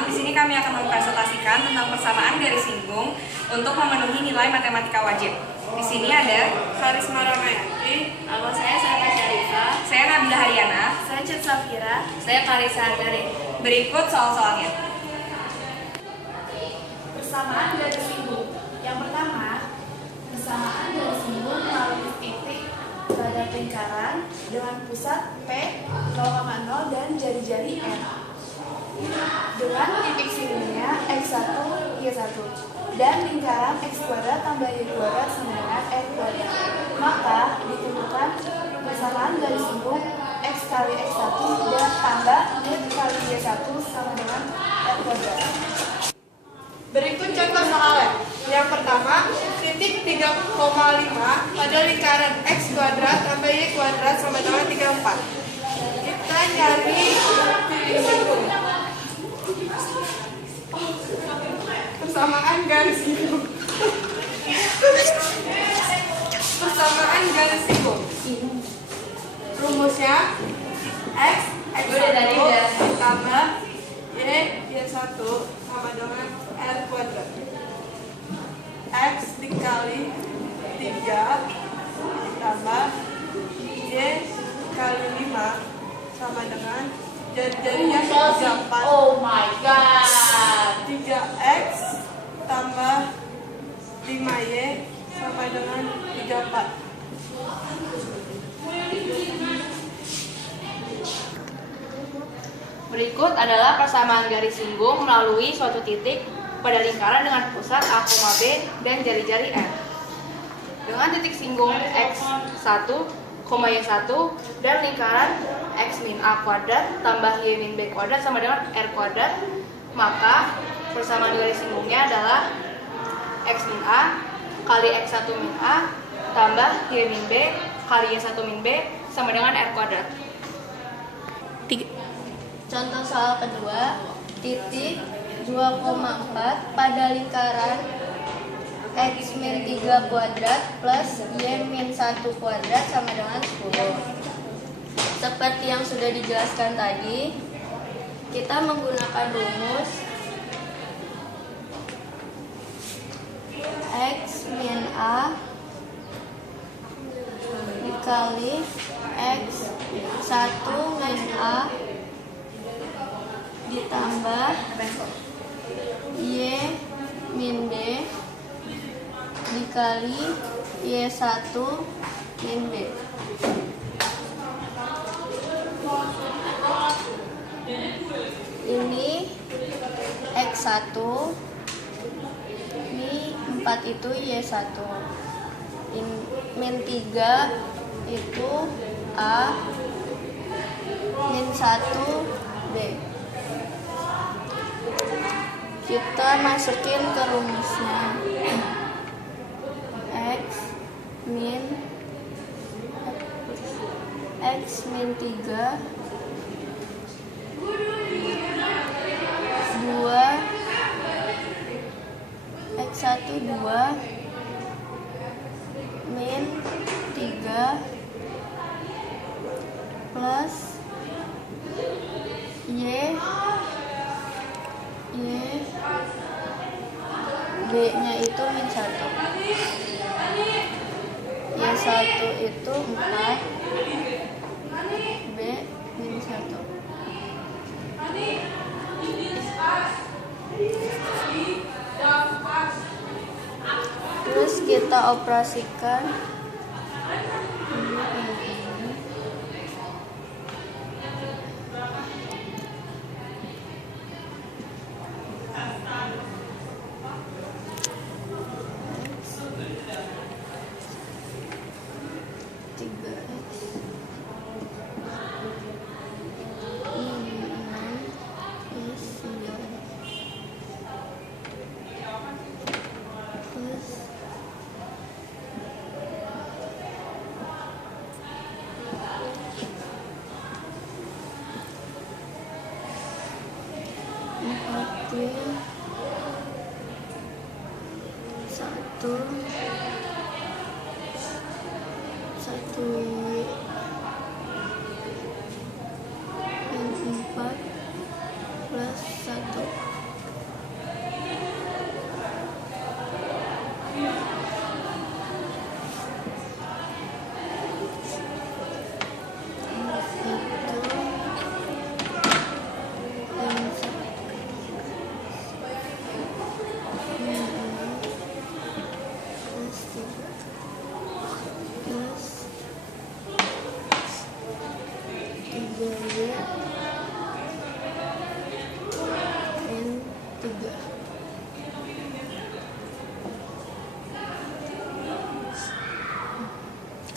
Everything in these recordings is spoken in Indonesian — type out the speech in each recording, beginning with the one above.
Perkenalkan, di sini kami akan mempresentasikan tentang persamaan garis singgung untuk memenuhi nilai matematika wajib. Di sini ada Karisma Ramayati. Nama saya Sarah Syarifah. saya Nabila Haryana, Saya Cid Safira. Saya Karisa Andari. berikut soal-soalnya. Persamaan garis singgung. Yang pertama, persamaan garis singgung melalui titik pada lingkaran dengan pusat P 0,0 dan jari-jari N. Dengan titik singgungnya X1, Y1 dan lingkaran X kuadrat tambah Y kuadrat sama dengan R kuadrat. Maka ditentukan persamaan garis singgung X kali X1 dan tambah Y kali Y1 sama dengan R kuadrat. Berikut contoh soalnya. Yang pertama, titik 3,5 pada lingkaran X kuadrat tambah Y kuadrat sama dengan 34. Kita cari titik singgung. Persamaan garis singgung. Persamaan garis singgung. Rumusnya X tambah Y1 sama dengan R kuadrat. X dikali 3 tambah Y kali 5 sama dengan jari-jarinya 34. Oh my god. 3X tambah 5Y sama dengan 34. Berikut adalah persamaan garis singgung melalui suatu titik pada lingkaran dengan pusat A, B dan jari-jari N. Dengan titik singgung X1, Y1 dan lingkaran X min A kuadrat tambah Y min B kuadrat sama dengan R kuadrat, maka persamaan garis singgungnya adalah X min A kali X1 min A tambah Y min B kali Y1 min B sama dengan R kuadrat. Contoh soal kedua, titik 2,4 pada lingkaran X min 3 kuadrat plus Y min 1 kuadrat sama dengan 10. Seperti yang sudah dijelaskan tadi, kita menggunakan rumus X min A dikali X1 min A ditambah Y min B dikali Y1 min B. Ini X1, ini 4 itu Y1, min 3 itu A, min 1 B. Kita masukin ke rumusnya. X min 3 2 X1 2 min 3 plus Y B-nya itu min 1. Y1 itu 4, B min 1. Terus kita operasikan. Satu yang 4 plus 1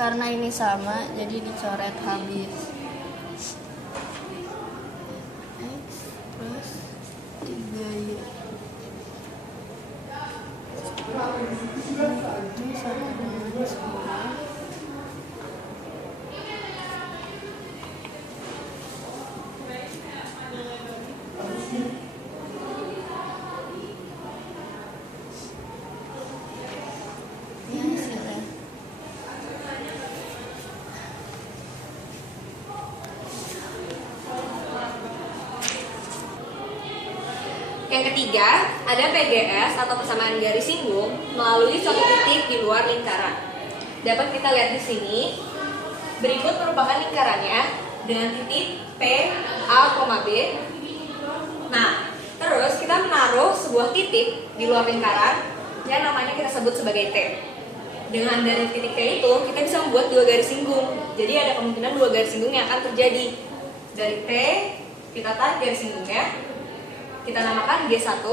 karena ini sama, jadi dicoret habis. X plus 3Y. Ini sama dengan 10. Ini hasilnya. Yang ketiga, ada PGS atau persamaan garis singgung melalui suatu titik di luar lingkaran. Dapat kita lihat di sini. Berikut merupakan lingkarannya dengan titik P, A, B. Nah, terus kita menaruh sebuah titik di luar lingkaran yang namanya kita sebut sebagai T. Dengan dari titik T itu, kita bisa membuat dua garis singgung. Jadi ada kemungkinan dua garis singgung yang akan terjadi. Dari T, kita tarik garis singgungnya, kita namakan G1,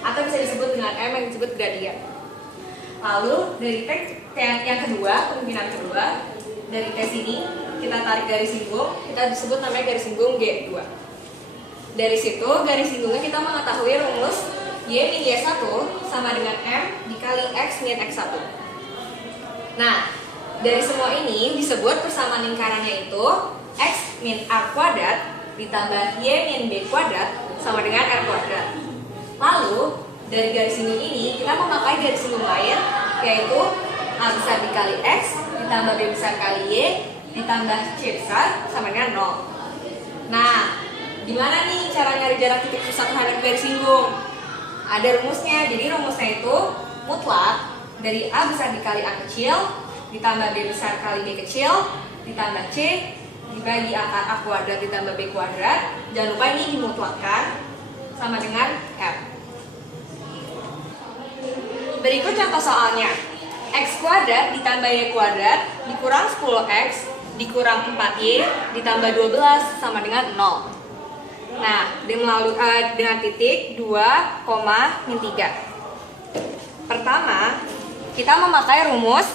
atau bisa disebut dengan M yang disebut gradien. Lalu dari T yang kedua, kemungkinan kedua, dari T sini kita tarik garis singgung, kita disebut namanya garis singgung G2. Dari situ garis singgungnya kita mengetahui rumus Y min Y1 sama dengan M dikali X min X1. Nah, dari semua ini disebut persamaan lingkarannya itu X min A kuadrat ditambah Y min B kuadrat sama dengan R kuadrat. Lalu dari garis singgung ini kita memakai garis singgung lain, yaitu A besar dikali X ditambah B besar kali Y ditambah C besar sama dengan 0. Nah, gimana nih cara nyari jarak titik pusat terhadap garis singgung? Ada rumusnya. Jadi rumusnya itu mutlak dari A besar dikali A kecil ditambah B besar kali B kecil ditambah C dibagi akar A kuadrat ditambah B kuadrat. Jangan lupa ini dimutlakkan sama dengan F. Berikut contoh soalnya. X kuadrat ditambah Y kuadrat dikurang 10X dikurang 4Y ditambah 12 sama dengan 0. Nah, dengan titik 2, min 3. Pertama, kita memakai rumus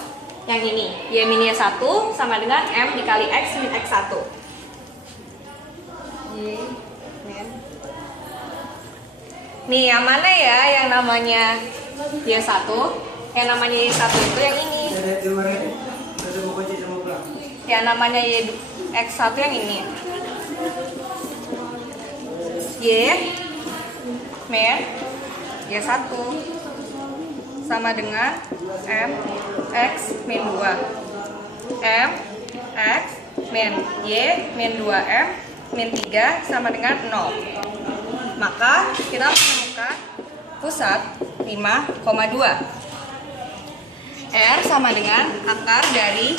yang ini. Y min Y1 sama dengan M dikali X min X1. Y min. Nih, yang mana ya yang namanya Y1? Yang namanya Y1 itu yang ini. Yang namanya X1 yang ini. Y min Y1 sama dengan M X min 2. M X min Y min 2M min 3 sama dengan 0. Maka kita menemukan pusat 5,2. R sama dengan akar dari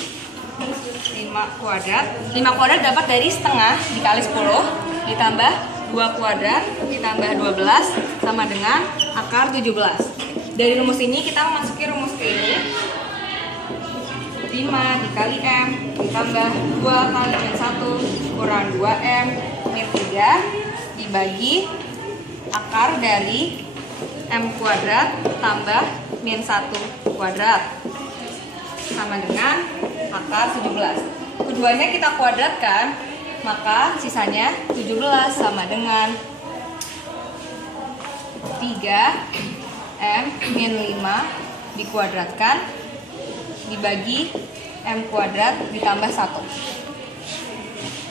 5 kuadrat. 5 kuadrat dapat dari setengah dikali 10 ditambah 2 kuadrat ditambah 12 sama dengan akar 17. Dari rumus ini kita memasuki rumus ini. 5 dikali M ditambah 2 kali min 1 kurang 2M min 3 dibagi akar dari M kuadrat tambah min 1 kuadrat sama dengan akar 17. Keduanya kita kuadratkan, maka sisanya 17 sama dengan 3M min 5 dikuadratkan dibagi M kuadrat ditambah 1.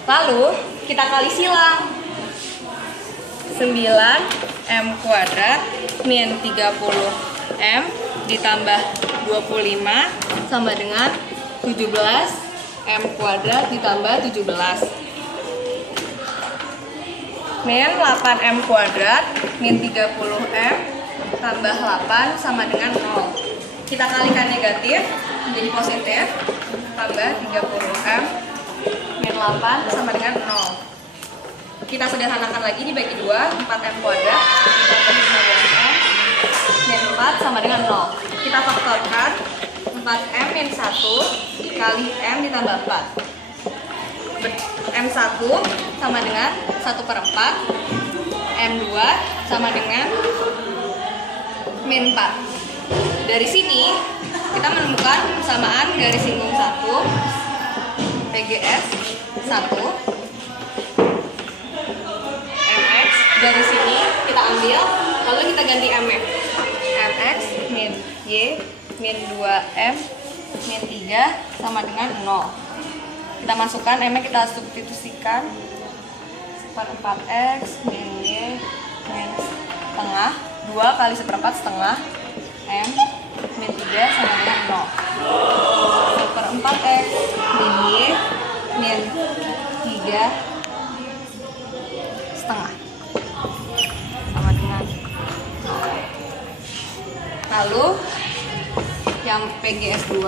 Lalu kita kali silang. 9M kuadrat min 30M ditambah 25 sama dengan 17M kuadrat ditambah 17 min 8M kuadrat min 30M tambah 8 sama dengan 0. Kita kalikan negatif menjadi positif tambah 30M min 8 sama dengan 0. Kita sederhanakan lagi dibagi 2, 4M kuadrat ditambah 15M min 4 sama dengan 0. Kita faktorkan 4M min 1 dikali M ditambah 4. M1 sama dengan 1/4, M2 sama dengan min 4. Dari sini kita menemukan persamaan garis singgung 1 PGS 1 MX. Dari sini kita ambil, lalu kita ganti MX. MX min Y min 2M min 3 sama dengan 0. Kita masukkan M-nya, kita substitusikan 4x min Y min setengah 2 kali 1/4 setengah M min 3 sama dengan 0. 1/4x min Y min 3 setengah sama dengan 0. Lalu yang PGS 2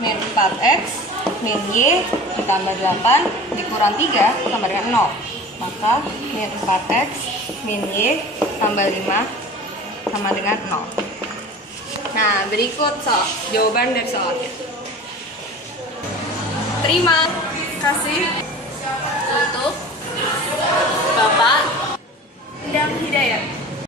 min 4x min Y ditambah 8 dikurang 3 sama dengan 0. Maka min 4x min Y tambah 5 sama dengan 0. Nah, berikut jawaban dari soalnya. Terima kasih untuk Bapak Endang Hidayat.